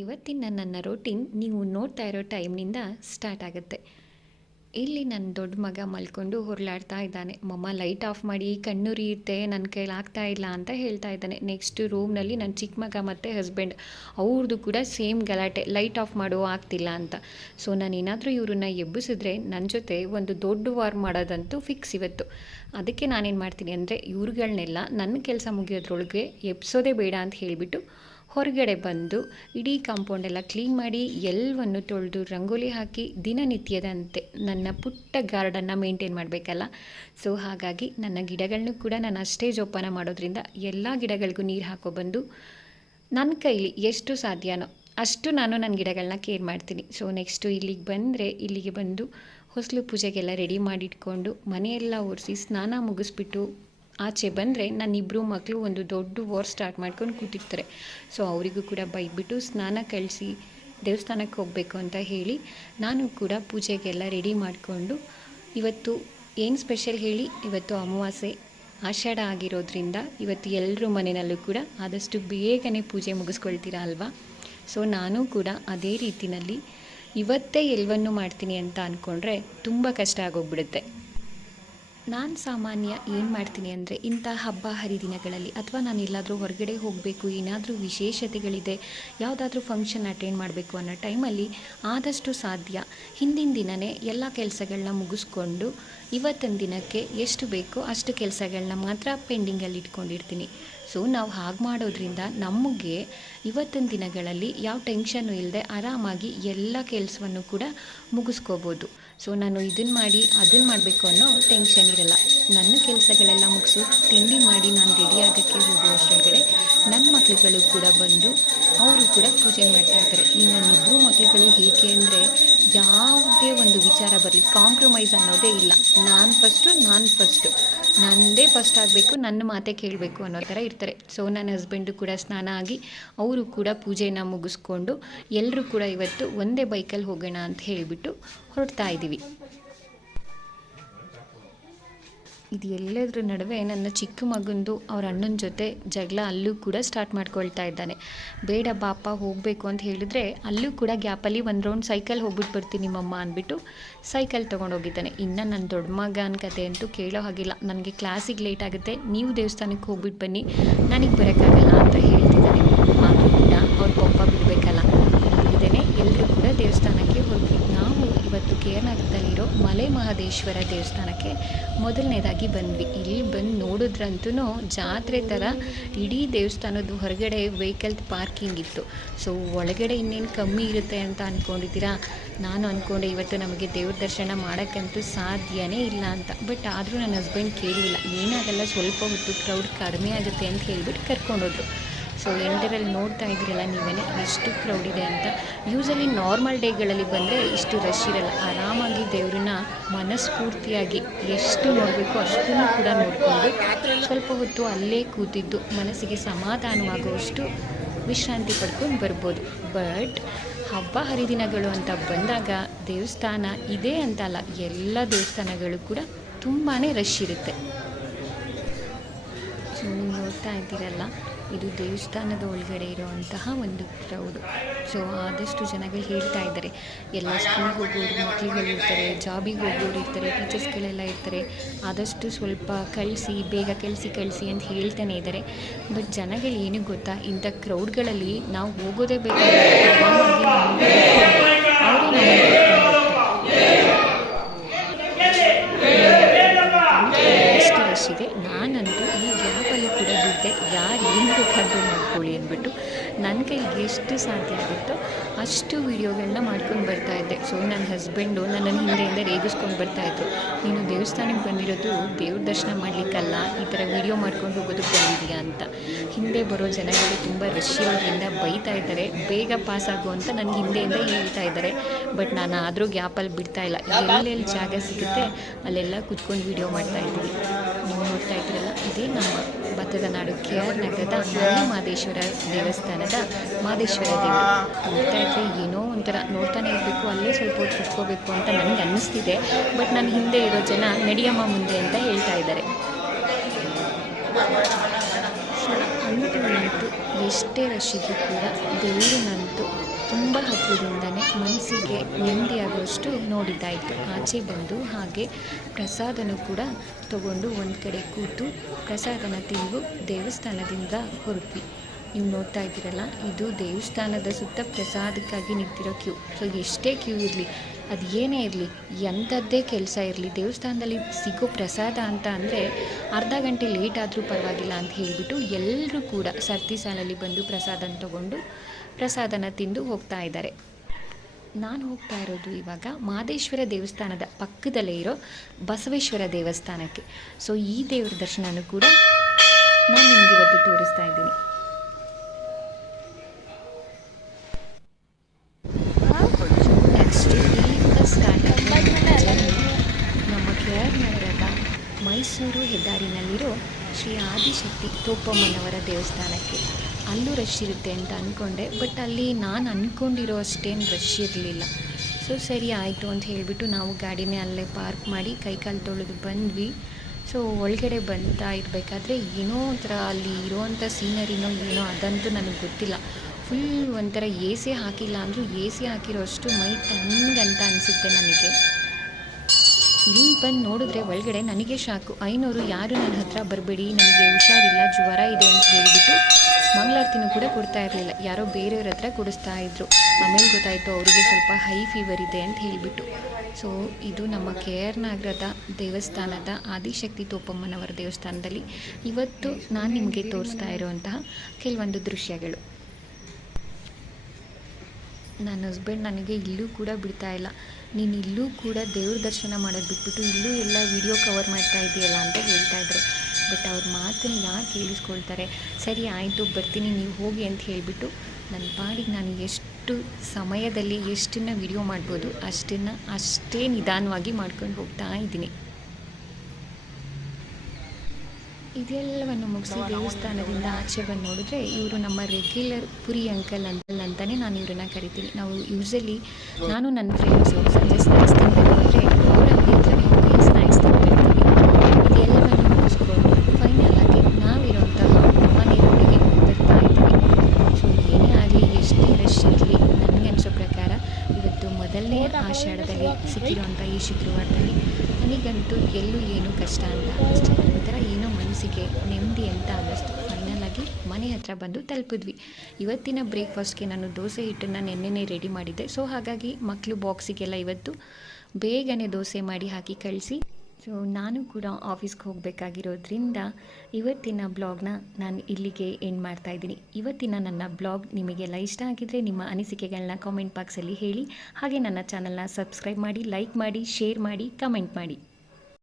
ಇವತ್ತಿನ ನನ್ನ ರೋಟೀನ್ ನೀವು ನೋಡ್ತಾ ಇರೋ ಟೈಮ್ನಿಂದ ಸ್ಟಾರ್ಟ್ ಆಗುತ್ತೆ. ಇಲ್ಲಿ ನನ್ನ ದೊಡ್ಡ ಮಗ ಮಲ್ಕೊಂಡು ಹೊರಲಾಡ್ತಾ ಇದ್ದಾನೆ. ಮಮ್ಮ ಲೈಟ್ ಆಫ್ ಮಾಡಿ ಕಣ್ಣುರಿಯುತ್ತೆ ನನ್ನ ಕೈಲಿ ಆಗ್ತಾ ಇಲ್ಲ ಅಂತ ಹೇಳ್ತಾ ಇದ್ದಾನೆ. ನೆಕ್ಸ್ಟ್ ರೂಮ್ನಲ್ಲಿ ನನ್ನ ಚಿಕ್ಕ ಮಗ ಮತ್ತು ಹಸ್ಬೆಂಡ್ ಅವ್ರದ್ದು ಕೂಡ ಸೇಮ್ ಗಲಾಟೆ ಲೈಟ್ ಆಫ್ ಮಾಡೋ ಆಗ್ತಿಲ್ಲ ಅಂತ. ಸೊ ನಾನು ಏನಾದರೂ ಇವ್ರನ್ನ ಎಬ್ಬಿಸಿದ್ರೆ ನನ್ನ ಜೊತೆ ಒಂದು ದೊಡ್ಡ ವಾರ್ ಮಾಡೋದಂತೂ ಫಿಕ್ಸ್ ಇವತ್ತು. ಅದಕ್ಕೆ ನಾನೇನು ಮಾಡ್ತೀನಿ ಅಂದರೆ ಇವ್ರುಗಳನ್ನೆಲ್ಲ ನನ್ನ ಕೆಲಸ ಮುಗಿಯೋದ್ರೊಳಗೆ ಎಬ್ಸೋದೇ ಬೇಡ ಅಂತ ಹೇಳಿಬಿಟ್ಟು ಹೊರಗಡೆ ಬಂದು ಇಡೀ ಕಾಂಪೌಂಡ್ ಎಲ್ಲ ಕ್ಲೀನ್ ಮಾಡಿ ಎಲ್ಲವನ್ನು ತೊಳೆದು ರಂಗೋಲಿ ಹಾಕಿ ದಿನನಿತ್ಯದಂತೆ ನನ್ನ ಪುಟ್ಟ ಗಾರ್ಡನ್ನ ಮೇಂಟೈನ್ ಮಾಡಬೇಕಲ್ಲ? ಸೊ ಹಾಗಾಗಿ ನನ್ನ ಗಿಡಗಳನ್ನೂ ಕೂಡ ನಾನು ಅಷ್ಟೇ ಜೋಪಾನ ಮಾಡೋದ್ರಿಂದ ಎಲ್ಲ ಗಿಡಗಳಿಗೂ ನೀರು ಹಾಕೋ ಬಂದು ನನ್ನ ಕೈಲಿ ಎಷ್ಟು ಸಾಧ್ಯನೋ ಅಷ್ಟು ನಾನು ನನ್ನ ಗಿಡಗಳನ್ನ ಕೇರ್ ಮಾಡ್ತೀನಿ. ಸೊ ನೆಕ್ಸ್ಟು ಇಲ್ಲಿಗೆ ಬಂದರೆ ಇಲ್ಲಿಗೆ ಬಂದು ಹೊಸಲು ಪೂಜೆಗೆಲ್ಲ ರೆಡಿ ಮಾಡಿಟ್ಕೊಂಡು ಮನೆಯೆಲ್ಲ ಒರೆಸಿ ಸ್ನಾನ ಮುಗಿಸ್ಬಿಟ್ಟು ಆಚೆ ಬಂದರೆ ನನ್ನಿಬ್ಬರು ಮಕ್ಕಳು ಒಂದು ದೊಡ್ಡ ವಾರ್ ಸ್ಟಾರ್ಟ್ ಮಾಡ್ಕೊಂಡು ಕೂತಿರ್ತಾರೆ. ಸೊ ಅವರಿಗೂ ಕೂಡ ಬೈದ್ಬಿಟ್ಟು ಸ್ನಾನ ಕಳಿಸಿ ದೇವಸ್ಥಾನಕ್ಕೆ ಹೋಗಬೇಕು ಅಂತ ಹೇಳಿ ನಾನು ಕೂಡ ಪೂಜೆಗೆಲ್ಲ ರೆಡಿ ಮಾಡಿಕೊಂಡು ಇವತ್ತು ಏನು ಸ್ಪೆಷಲ್ ಹೇಳಿ? ಇವತ್ತು ಅಮಾವಾಸ್ಯೆ ಆಷಾಢ ಆಗಿರೋದ್ರಿಂದ ಇವತ್ತು ಎಲ್ಲರ ಮನೆಯಲ್ಲೂ ಕೂಡ ಆದಷ್ಟು ಬೇಗನೆ ಪೂಜೆ ಮುಗಿಸ್ಕೊಳ್ತೀರಾ ಅಲ್ವಾ? ಸೊ ನಾನು ಕೂಡ ಅದೇ ರೀತಿಯಲ್ಲಿ ಇವತ್ತೇ ಎಲ್ಲವನ್ನು ಮಾಡ್ತೀನಿ ಅಂತ ಅಂದ್ಕೊಂಡ್ರೆ ತುಂಬ ಕಷ್ಟ ಆಗೋಗ್ಬಿಡುತ್ತೆ. ನಾನು ಸಾಮಾನ್ಯ ಏನು ಮಾಡ್ತೀನಿ ಅಂದರೆ ಇಂಥ ಹಬ್ಬ ಹರಿದಿನಗಳಲ್ಲಿ ಅಥವಾ ನಾನು ಎಲ್ಲಾದರೂ ಹೊರಗಡೆ ಹೋಗಬೇಕು, ಏನಾದರೂ ವಿಶೇಷತೆಗಳಿದೆ, ಯಾವುದಾದ್ರೂ ಫಂಕ್ಷನ್ ಅಟೆಂಡ್ ಮಾಡಬೇಕು ಅನ್ನೋ ಟೈಮಲ್ಲಿ ಆದಷ್ಟು ಸಾಧ್ಯ. ಹಿಂದಿನ ದಿನವೇ ಎಲ್ಲ ಕೆಲಸಗಳನ್ನ ಮುಗಿಸ್ಕೊಂಡು ಇವತ್ತಿನ ದಿನಕ್ಕೆ ಎಷ್ಟು ಬೇಕೋ ಅಷ್ಟು ಕೆಲಸಗಳನ್ನ ಮಾತ್ರ ಪೆಂಡಿಂಗಲ್ಲಿ ಇಟ್ಕೊಂಡಿರ್ತೀನಿ. ಸೊ ನಾವು ಹಾಗೆ ಮಾಡೋದ್ರಿಂದ ನಮಗೆ ಇವತ್ತಿನ ದಿನಗಳಲ್ಲಿ ಯಾವ ಟೆನ್ಷನ್ನು ಇಲ್ಲದೆ ಆರಾಮಾಗಿ ಎಲ್ಲ ಕೆಲಸವನ್ನು ಕೂಡ ಮುಗಿಸ್ಕೋಬೋದು. ಸೊ ನಾನು ಇದನ್ನು ಮಾಡಿ ಅದನ್ನು ಮಾಡಬೇಕು ಅನ್ನೋ ಟೆನ್ಷನ್ ಇರಲ್ಲ. ನನ್ನ ಕೆಲಸಗಳೆಲ್ಲ ಮುಗಿಸು, ತಿಂಡಿ ಮಾಡಿ ನಾನು ರೆಡಿ ಆಗೋಕ್ಕೆ ಹೋಗುವಷ್ಟೊಳಗಡೆ ನನ್ನ ಮಕ್ಕಳುಗಳು ಕೂಡ ಬಂದು ಅವರು ಕೂಡ ಪೂಜೆ ಮಾಡ್ತಾ ಇದ್ದಾರೆ ಈ ನನ್ನಿಬ್ಬರು ಮಕ್ಕಳುಗಳು ಹೇಗೆ ಅಂದರೆ ಯಾವುದೇ ಒಂದು ವಿಚಾರ ಬರಲಿ ಕಾಂಪ್ರಮೈಸ್ ಅನ್ನೋದೇ ಇಲ್ಲ. ನಾನು ಫಸ್ಟು ನಾನು ಫಸ್ಟು ನನ್ನದೇ ಫಸ್ಟ್ ಆಗಬೇಕು, ನನ್ನ ಮಾತೇ ಕೇಳಬೇಕು ಅನ್ನೋ ಥರ ಇರ್ತಾರೆ. ಸೊ ನನ್ನ ಹಸ್ಬೆಂಡು ಕೂಡ ಸ್ನಾನ ಆಗಿ ಅವರು ಕೂಡ ಪೂಜೆನ ಮುಗಿಸ್ಕೊಂಡು ಎಲ್ಲರೂ ಕೂಡ ಇವತ್ತು ಒಂದೇ ಬೈಕಲ್ಲಿ ಹೋಗೋಣ ಅಂತ ಹೇಳಿಬಿಟ್ಟು ಹೊರಡ್ತಾ ಇದ್ದೀವಿ. ಇದು ಎಲ್ಲದರ ನಡುವೆ ನನ್ನ ಚಿಕ್ಕ ಮಗಂದು ಅವ್ರ ಅಣ್ಣನ ಜೊತೆ ಜಗಳ ಅಲ್ಲೂ ಕೂಡ ಸ್ಟಾರ್ಟ್ ಮಾಡ್ಕೊಳ್ತಾ ಇದ್ದಾನೆ. ಬೇಡ ಬಾಪ, ಹೋಗಬೇಕು ಅಂತ ಹೇಳಿದ್ರೆ ಅಲ್ಲೂ ಕೂಡ ಗ್ಯಾಪಲ್ಲಿ ಒಂದು ರೌಂಡ್ ಸೈಕಲ್ ಹೋಗ್ಬಿಟ್ಟು ಬರ್ತೀನಿ ನಿಮ್ಮಮ್ಮ ಅಂದ್ಬಿಟ್ಟು ಸೈಕಲ್ ತೊಗೊಂಡೋಗಿದ್ದಾನೆ ಇನ್ನು ನನ್ನ ದೊಡ್ಡ ಮಗನ ಕತೆ ಅಂತೂ ಕೇಳೋ ಹಾಗಿಲ್ಲ. ನನಗೆ ಕ್ಲಾಸಿಗೆ ಲೇಟ್ ಆಗುತ್ತೆ. ನೀವು ದೇವಸ್ಥಾನಕ್ಕೆ ಹೋಗ್ಬಿಟ್ಟು ಬನ್ನಿ. ನನಗೆ ಬರೋಕ್ಕಾಗಲ್ಲ ಅಂತ ಹೇಳ್ತಿದ್ದಾನೆ ಆದರೂ ಕೂಡ ಅವ್ರ ಪಪ್ಪ ಬಿಡಬೇಕಲ್ಲ ಬಿಡದೇನೆ ಎಲ್ಲರೂ ಕೂಡ ದೇವಸ್ಥಾನಕ್ಕೆ ಹೋದ್ವಿ ನಾವು ಇವತ್ತು ಕೆ ಆರ್ ನಗರದಲ್ಲಿರೋ ಮಲೆ ಮಹದೇಶ್ವರ ದೇವಸ್ಥಾನಕ್ಕೆ ಮೊದಲನೇದಾಗಿ ಬಂದ್ವಿ. ಇಲ್ಲಿ ಬಂದು ನೋಡಿದ್ರಂತೂ ಜಾತ್ರೆ ಥರ ಇಡೀ ದೇವಸ್ಥಾನದ ಹೊರಗಡೆ ವೆಹಿಕಲ್ ಪಾರ್ಕಿಂಗ್ ಇತ್ತು. ಸೊ ಒಳಗಡೆ ಇನ್ನೇನು ಕಮ್ಮಿ ಇರುತ್ತೆ ಅಂತ ಅಂದ್ಕೊಂಡಿದ್ದೀರಾ ನಾನು ಅಂದ್ಕೊಂಡೆ ಇವತ್ತು ನಮಗೆ ದೇವ್ರ ದರ್ಶನ ಮಾಡೋಕ್ಕಂತೂ ಸಾಧ್ಯನೇ ಇಲ್ಲ ಅಂತ. ಬಟ್ ಆದರೂ ನನ್ನ ಹಸ್ಬೆಂಡ್ ಕೇಳಲಿಲ್ಲ ಏನಾಗಲ್ಲ, ಸ್ವಲ್ಪ ಹೊತ್ತು ಕ್ರೌಡ್ ಕಡಿಮೆ ಆಗುತ್ತೆ ಅಂತ ಹೇಳ್ಬಿಟ್ಟು ಕರ್ಕೊಂಡೋದ್ರು. ಸೊ ಎಂಟರಲ್ಲಿ ನೋಡ್ತಾ ಇದ್ದೀರಲ್ಲ ನೀವೇ ಎಷ್ಟು ಕ್ರೌಡ್ ಇದೆ ಅಂತ. ಯೂಸಲಿ ನಾರ್ಮಲ್ ಡೇಗಳಲ್ಲಿ ಬಂದರೆ ಇಷ್ಟು ರಶ್ ಇರಲ್ಲ. ಆರಾಮಾಗಿ ದೇವ್ರನ್ನ ಮನಸ್ಫೂರ್ತಿಯಾಗಿ ಎಷ್ಟು ನೋಡಬೇಕು ಅಷ್ಟನ್ನು ಕೂಡ ನೋಡಿಕೊಂಡು ಸ್ವಲ್ಪ ಹೊತ್ತು ಅಲ್ಲೇ ಕೂತಿದ್ದು ಮನಸ್ಸಿಗೆ ಸಮಾಧಾನವಾಗುವಷ್ಟು ವಿಶ್ರಾಂತಿ ಪಡ್ಕೊಂಡು ಬರ್ಬೋದು. ಬಟ್ ಹಬ್ಬ ಹರಿದಿನಗಳು ಅಂತ ಬಂದಾಗ ದೇವಸ್ಥಾನ ಇದೆ ಅಂತಲ್ಲ, ಎಲ್ಲ ದೇವಸ್ಥಾನಗಳು ಕೂಡ ತುಂಬಾ ರಶ್ ಇರುತ್ತೆ. ನೋಡ್ತಾ ಇದ್ದೀರಲ್ಲ. ಇದು ದೇವಸ್ಥಾನದ ಒಳಗಡೆ ಇರುವಂತಹ ಒಂದು ಕ್ರೌಡ್ ಸೊ ಆದಷ್ಟು ಜನಗಳು ಹೇಳ್ತಾ ಇದ್ದಾರೆ. ಎಲ್ಲ ಸ್ಕೂಲ್ಗೆ ಹೋಗೋರು ಮಕ್ಕಳುಗಳು ಇರ್ತಾರೆ ಜಾಬಿಗೆ ಹೋಗೋರು ಇರ್ತಾರೆ ಟೀಚರ್ಸ್ಗಳೆಲ್ಲ ಇರ್ತಾರೆ. ಆದಷ್ಟು ಸ್ವಲ್ಪ ಕಳಿಸಿ ಬೇಗ ಕಳಿಸಿ ಕಳಿಸಿ ಅಂತ ಹೇಳ್ತಾನೆ ಇದ್ದಾರೆ. ಬಟ್ ಜನಗಳು ಏನು ಗೊತ್ತಾ? ಇಂಥ ಕ್ರೌಡ್ಗಳಲ್ಲಿ ನಾವು ಹೋಗೋದೇ ಬೇಕಾಗಿ ಬಿದ್ದೆ ಯಾರು ಏನು ಬೇಕಾದರೂ ಮಾಡ್ಕೊಳ್ಳಿ ಅಂದ್ಬಿಟ್ಟು ನನ್ನ ಕೈಗೆ ಎಷ್ಟು ಸಾಧ್ಯ ಆಗುತ್ತೋ ಅಷ್ಟು ವೀಡಿಯೋಗಳನ್ನ ಮಾಡ್ಕೊಂಡು ಬರ್ತಾ ಇದ್ದೆ. ಸೊ ನನ್ನ ಹಸ್ಬೆಂಡು ನನ್ನನ್ನು ಹಿಂದೆಯಿಂದ ರೇಗಿಸ್ಕೊಂಡು ಬರ್ತಾಯಿದ್ರು ನೀನು ದೇವಸ್ಥಾನಕ್ಕೆ ಬಂದಿರೋದು ದೇವ್ರ ದರ್ಶನ ಮಾಡಲಿಕ್ಕಲ್ಲ, ಈ ಥರ ವಿಡಿಯೋ ಮಾಡ್ಕೊಂಡು ಹೋಗೋದಕ್ಕೆ ಬಂದಿದೆಯಾ ಅಂತ. ಹಿಂದೆ ಬರೋ ಜನಗಳು ತುಂಬ ರಶ್ ಇರೋದ್ರಿಂದ ಬೈತಾ ಇದ್ದಾರೆ. ಬೇಗ ಪಾಸ್ ಆಗು ಅಂತ ನನಗೆ ಹಿಂದೆಯಿಂದ ಹೇಳ್ತಾ ಇದ್ದಾರೆ. ಬಟ್ ನಾನು ಆದರೂ ಗ್ಯಾಪಲ್ಲಿ ಬಿಡ್ತಾ ಇಲ್ಲ. ಎಲ್ಲೆಲ್ಲಿ ಜಾಗ ಸಿಗುತ್ತೆ ಅಲ್ಲೆಲ್ಲ ಕುತ್ಕೊಂಡು ವಿಡಿಯೋ ಮಾಡ್ತಾ ಇದ್ದೀನಿ. ನೀವು ನೋಡ್ತಾ ಇದ್ದೀರಲ್ಲ, ಇದೇ ನಮ್ಮ ಭತ್ತದ ನಾಡು ಕೆ ಆರ್ ನಗರದ ದೇವಸ್ಥಾನದ ಮಾದೇಶ್ವರ ದೇವರು ನೋಡ್ತಾ ಇದ್ರೆ ಏನೋ ಒಂಥರ ನೋಡ್ತಾನೆ ಇರಬೇಕು, ಅಲ್ಲೇ ಸ್ವಲ್ಪ ಹೊತ್ತು ಕುತ್ಕೋಬೇಕು ಅಂತ ನನಗೆ ಅನ್ನಿಸ್ತಿದೆ. ಬಟ್ ನನ್ನ ಹಿಂದೆ ಇರೋ ಜನ ನಡಿಯಮ್ಮ ಮುಂದೆ ಅಂತ ಹೇಳ್ತಾ ಇದ್ದಾರೆ. ಎಷ್ಟೇ ರಶ್ ಕೂಡ ದೇವರನ್ನಂತೂ ತುಂಬ ಹತ್ತಿರದಿಂದನೇ ಮನಸ್ಸಿಗೆ ನೆಮ್ಮದಿಯಾಗುವಷ್ಟು ನೋಡಿದ್ದಾಯಿತು. ಆಚೆ ಬಂದು ಹಾಗೆ ಪ್ರಸಾದನೂ ಕೂಡ ತಗೊಂಡು ಒಂದು ಕಡೆ ಕೂತು ಪ್ರಸಾದನ ತಿಂದು ದೇವಸ್ಥಾನದಿಂದ ಹೊರಟ್ವಿ. ನೀವು ನೋಡ್ತಾ ಇದ್ದೀರಲ್ಲ, ಇದು ದೇವಸ್ಥಾನದ ಸುತ್ತ ಪ್ರಸಾದಕ್ಕಾಗಿ ನಿಂತಿರೋ ಕ್ಯೂ. ಸೊ, ಎಷ್ಟೇ ಕ್ಯೂ ಇರಲಿ, ಅದು ಏನೇ ಇರಲಿ, ಎಂಥದ್ದೇ ಕೆಲಸ ಇರಲಿ, ದೇವಸ್ಥಾನದಲ್ಲಿ ಸಿಗೋ ಪ್ರಸಾದ ಅಂತ ಅಂದರೆ ಅರ್ಧ ಗಂಟೆ ಲೇಟ್ ಆದರೂ ಪರವಾಗಿಲ್ಲ ಅಂತ ಹೇಳಿಬಿಟ್ಟು ಎಲ್ಲರೂ ಕೂಡ ಸರ್ತಿ ಸಾಲಲ್ಲಿ ಬಂದು ಪ್ರಸಾದನ ತಗೊಂಡು ಪ್ರಸಾದನ ತಿಂದು ಹೋಗ್ತಾ ಇದ್ದಾರೆ. ನಾನು ಹೋಗ್ತಾ ಇರೋದು ಇವಾಗ ಮಾದೇಶ್ವರ ದೇವಸ್ಥಾನದ ಪಕ್ಕದಲ್ಲೇ ಇರೋ ಬಸವೇಶ್ವರ ದೇವಸ್ಥಾನಕ್ಕೆ. ಸೊ, ಈ ದೇವ್ರ ದರ್ಶನನೂ ಕೂಡ ನಾನು ನಿಮಗೆ ಇವತ್ತು ತೋರಿಸ್ತಾ ಇದ್ದೀನಿ. ಆದಿಶಕ್ತಿ ತೋಪಮ್ಮನವರ ದೇವಸ್ಥಾನಕ್ಕೆ. ಅಲ್ಲೂ ರಶ್ ಇರುತ್ತೆ ಅಂತ ಅಂದ್ಕೊಂಡೆ ಬಟ್ ಅಲ್ಲಿ ನಾನು ಅಂದ್ಕೊಂಡಿರೋ ಅಷ್ಟೇನು ರಶ್ ಇರಲಿಲ್ಲ. ಸೊ ಸರಿ ಆಯಿತು ಅಂತ ಹೇಳಿಬಿಟ್ಟು ನಾವು ಗಾಡಿನೇ ಅಲ್ಲೇ ಪಾರ್ಕ್ ಮಾಡಿ ಕೈಕಾಲು ತೊಳೆದು ಬಂದ್ವಿ. ಸೊ ಒಳಗಡೆ ಬಂತಾ ಇರಬೇಕಾದ್ರೆ ಏನೋ ಒಂಥರ ಅಲ್ಲಿ ಇರೋವಂಥ ಸೀನರಿನೋ ಏನೋ ಅದಂತೂ ನನಗೆ ಗೊತ್ತಿಲ್ಲ. ಫುಲ್ ಒಂಥರ ಎ ಸಿ ಹಾಕಿಲ್ಲ ಅಂದರೂ ಎ ಸಿ ಹಾಕಿರೋ ಅಷ್ಟು ಮೈ ತಣ್ಣಗಂತ ಅನಿಸುತ್ತೆ ನನಗೆ. ಇಲ್ಲಿ ಬಂದು ನೋಡಿದ್ರೆ ಒಳಗಡೆ ನನಗೆ ಶಾಕು. ಐನೋರು ಯಾರು ನನ್ನ ಹತ್ರ ಬರಬೇಡಿ, ನನಗೆ ಹುಷಾರಿಲ್ಲ, ಜ್ವರ ಇದೆ ಅಂತ ಹೇಳಿಬಿಟ್ಟು ಮಂಗಳಾರತಿನೂ ಕೂಡ ಕೊಡ್ತಾ ಇರಲಿಲ್ಲ. ಯಾರೋ ಬೇರೆಯವ್ರ ಹತ್ರ ಕೊಡಿಸ್ತಾ ಇದ್ರು. ಆಮೇಲೆ ಗೊತ್ತಾಯಿತು ಅವರಿಗೆ ಸ್ವಲ್ಪ ಹೈ ಫೀವರ್ ಇದೆ ಅಂತ ಹೇಳಿಬಿಟ್ಟು. ಸೊ ಇದು ನಮ್ಮ ಕೆ ಆರ್ ನಗರದ ದೇವಸ್ಥಾನದ ಆದಿಶಕ್ತಿ ತೋಪಮ್ಮನವರ ದೇವಸ್ಥಾನದಲ್ಲಿ. ಇವತ್ತು ನಾನು ನಿಮಗೆ ತೋರಿಸ್ತಾ ಇರುವಂತಹ ಕೆಲವೊಂದು ದೃಶ್ಯಗಳು. ನನ್ನ ಹಸ್ಬೆಂಡ್ ನನಗೆ ಇಲ್ಲೂ ಕೂಡ ಬಿಡ್ತಾ ಇಲ್ಲ. ನೀನು ಇಲ್ಲೂ ಕೂಡ ದೇವ್ರ ದರ್ಶನ ಮಾಡೋದು ಬಿಟ್ಬಿಟ್ಟು ಇಲ್ಲೂ ಎಲ್ಲ ವಿಡಿಯೋ ಕವರ್ ಮಾಡ್ತಾ ಇದೆಯಲ್ಲ ಅಂತ ಹೇಳ್ತಾ ಇದ್ರು. ಬಟ್ ಅವ್ರ ಮಾತನ್ನು ಯಾಕೆ ಕೇಳಿಸ್ಕೊಳ್ತಾರೆ? ಸರಿ ಆಯಿತು, ಬರ್ತೀನಿ, ನೀವು ಹೋಗಿ ಅಂತ ಹೇಳಿಬಿಟ್ಟು ನನ್ನ ಪಾಡಿಗೆ ನಾನು ಎಷ್ಟು ಸಮಯದಲ್ಲಿ ಎಷ್ಟನ್ನು ವಿಡಿಯೋ ಮಾಡ್ಬೋದು ಅಷ್ಟನ್ನು ಅಷ್ಟೇ ನಿಧಾನವಾಗಿ ಮಾಡ್ಕೊಂಡು ಹೋಗ್ತಾ ಇದ್ದೀನಿ. ಇದೆಲ್ಲವನ್ನು ಮುಗಿಸಿ ದೇವಸ್ಥಾನದಿಂದ ಆಚೆ ಬಂದು ನೋಡಿದ್ರೆ ಇವರು ನಮ್ಮ ರೆಗ್ಯುಲರ್ ಪುರಿ ಅಂಕಲ್ ಅಂಕಲ್ ಅಂತಲೇ ನಾನು ಇವ್ರನ್ನ ಕರಿತೀನಿ ನಾವು ಯೂಸಲಿ ನಾನು ನನ್ನ ಫ್ರೆಂಡ್ಸು ಸಂಜೆ ತಿನ್ನಬೇಕು ಅಂದರೆ ಅವರ ಹತ್ರನೇ ಹೋಗಿ ಸ್ನ್ಯಾಕ್ಸ್ ತಿಂತಿರ್ತೀವಿ ಇದೆಲ್ಲವನ್ನು ಮುಗಿಸ್ಕೊಂಡು ಫೈನಲ್ ಆಗಿ ನಾವಿರೋಂತಹ ಮನೆ ರೋಡಿಗೆ ಬರ್ತಾ ಇದ್ದೀವಿ ಸೊ ಏನೇ ಆಗಲಿ ಎಷ್ಟೇ ರಶ್ ಇರಲಿ ನನಗೆ ಅನಿಸೋ ಪ್ರಕಾರ ಇವತ್ತು ಮೊದಲನೇ ಆಷಾಢದಲ್ಲಿ ಸಿಕ್ಕಿರುವಂಥ ಈ ಶುಕ್ರವಾರದಲ್ಲಿ ನನಗಂತೂ ಎಲ್ಲೂ ಏನೂ ಕಷ್ಟ ಅಂತ ಅನ್ನಿಸ್ತು ಒಂಥರ ಏನೋ ಮನಸ್ಸಿಗೆ ನೆಮ್ಮದಿ ಅಂತ ಅನ್ನಿಸ್ತು. ಫೈನಲಾಗಿ ಮನೆ ಹತ್ರ ಬಂದು ತಲುಪಿದ್ವಿ. ಇವತ್ತಿನ ಬ್ರೇಕ್ಫಾಸ್ಟ್ಗೆ ನಾನು ದೋಸೆ ಹಿಟ್ಟನ್ನು ನೆನ್ನೆನೇ ರೆಡಿ ಮಾಡಿದ್ದೆ. ಸೊ ಹಾಗಾಗಿ ಮಕ್ಕಳು ಬಾಕ್ಸಿಗೆಲ್ಲ ಇವತ್ತು ಬೇಗನೆ ದೋಸೆ ಮಾಡಿ ಹಾಕಿ ಕಳಿಸಿ. ಸೊ ನಾನು ಕೂಡ ಆಫೀಸ್ಗೆ ಹೋಗಬೇಕಾಗಿರೋದ್ರಿಂದ ಇವತ್ತಿನ ಬ್ಲಾಗ್ನ ನಾನು ಇಲ್ಲಿಗೆ ಎಂಡ್ ಮಾಡ್ತಾ ಇದ್ದೀನಿ. ಇವತ್ತಿನ ನನ್ನ ಬ್ಲಾಗ್ ನಿಮಗೆಲ್ಲ ಇಷ್ಟ ಆಗಿದ್ದರೆ ನಿಮ್ಮ ಅನಿಸಿಕೆಗಳನ್ನ ಕಾಮೆಂಟ್ ಬಾಕ್ಸಲ್ಲಿ ಹೇಳಿ. ಹಾಗೆ ನನ್ನ ಚಾನಲ್ನ ಸಬ್ಸ್ಕ್ರೈಬ್ ಮಾಡಿ ಲೈಕ್ ಮಾಡಿ ಶೇರ್ ಮಾಡಿ ಕಮೆಂಟ್ ಮಾಡಿ.